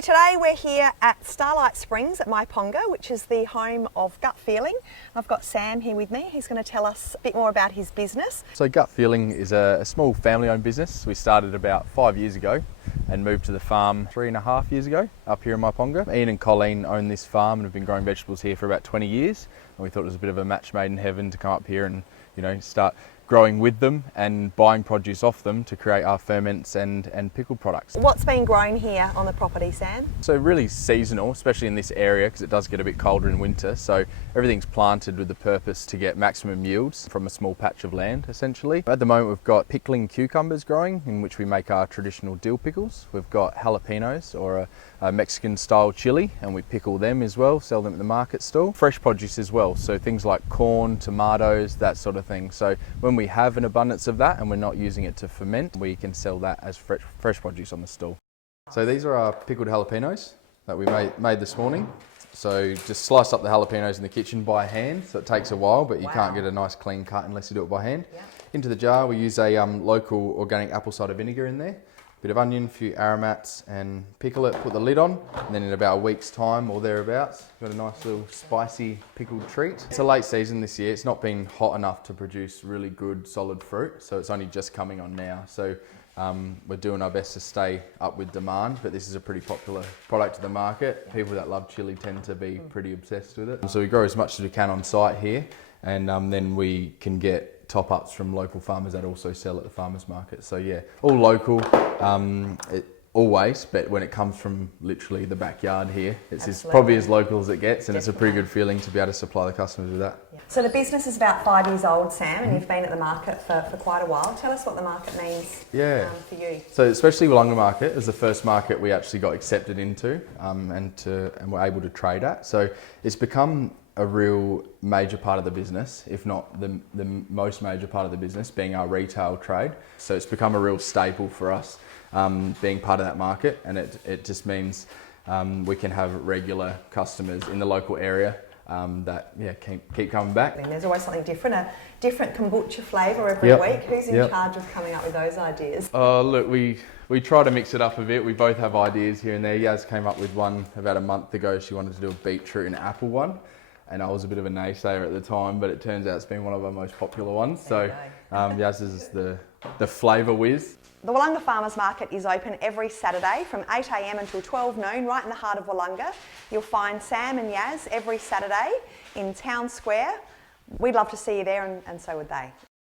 today we're here at Starlight Springs at Maiponga, which is the home of Gut Feeling. I've got Sam here with me. He's going to tell us a bit more about his business. So Gut Feeling is a small family-owned business. We started about 5 years ago and moved to the farm 3.5 years ago up here in Maiponga. Ian and Colleen own this farm and have been growing vegetables here for about 20 years. And we thought it was a bit of a match made in heaven to come up here and, you know, start growing with them and buying produce off them to create our ferments and pickled products. What's been grown here on the property, Sam? So really seasonal, especially in this area because it does get a bit colder in winter. So everything's planted with the purpose to get maximum yields from a small patch of land, essentially. At the moment we've got pickling cucumbers growing, in which we make our traditional dill pickles. We've got jalapenos, or a Mexican style chili, and we pickle them as well, sell them at the market stall. Fresh produce as well, so things like corn, tomatoes, that sort of thing. So when we have an abundance of that and we're not using it to ferment, we can sell that as fresh produce on the stall. So these are our pickled jalapenos that we made this morning. So just slice up the jalapenos in the kitchen by hand, so it takes a while, but you can't get a nice clean cut unless you do it by hand. Yeah. Into the jar we use a local organic apple cider vinegar in there, a bit of onion, a few aromats, and pickle it, put the lid on, and then in about a week's time or thereabouts, got a nice little spicy pickled treat. It's a late season this year. It's not been hot enough to produce really good solid fruit, so it's only just coming on now. So we're doing our best to stay up with demand, but this is a pretty popular product to the market. People that love chili tend to be pretty obsessed with it. So we grow as much as we can on site here, and then we can get top-ups from local farmers that also sell at the farmers market. So yeah, all local, always, but when it comes from literally the backyard here, it's probably as local as it gets, and It's a pretty good feeling to be able to supply the customers with that. Yeah. So the business is about 5 years old, Sam, and you've been at the market for quite a while. Tell us what the market means for you. So especially Willunga Market is the first market we actually got accepted into and were able to trade at. So it's become a real major part of the business, if not the most major part of the business, being our retail trade. So it's become a real staple for us, being part of that market, and it just means we can have regular customers in the local area that keep coming back. And there's always something different, a different kombucha flavour every week. Who's in charge of coming up with those ideas? Look, we try to mix it up a bit. We both have ideas here and there. Yaz came up with one about a month ago. She wanted to do a beetroot and apple one. And I was a bit of a naysayer at the time, but it turns out it's been one of our most popular ones. So Yaz is the flavour whiz. The Willunga Farmers Market is open every Saturday from 8 a.m. until 12 noon, right in the heart of Willunga. You'll find Sam and Yaz every Saturday in Town Square. We'd love to see you there, and so would they.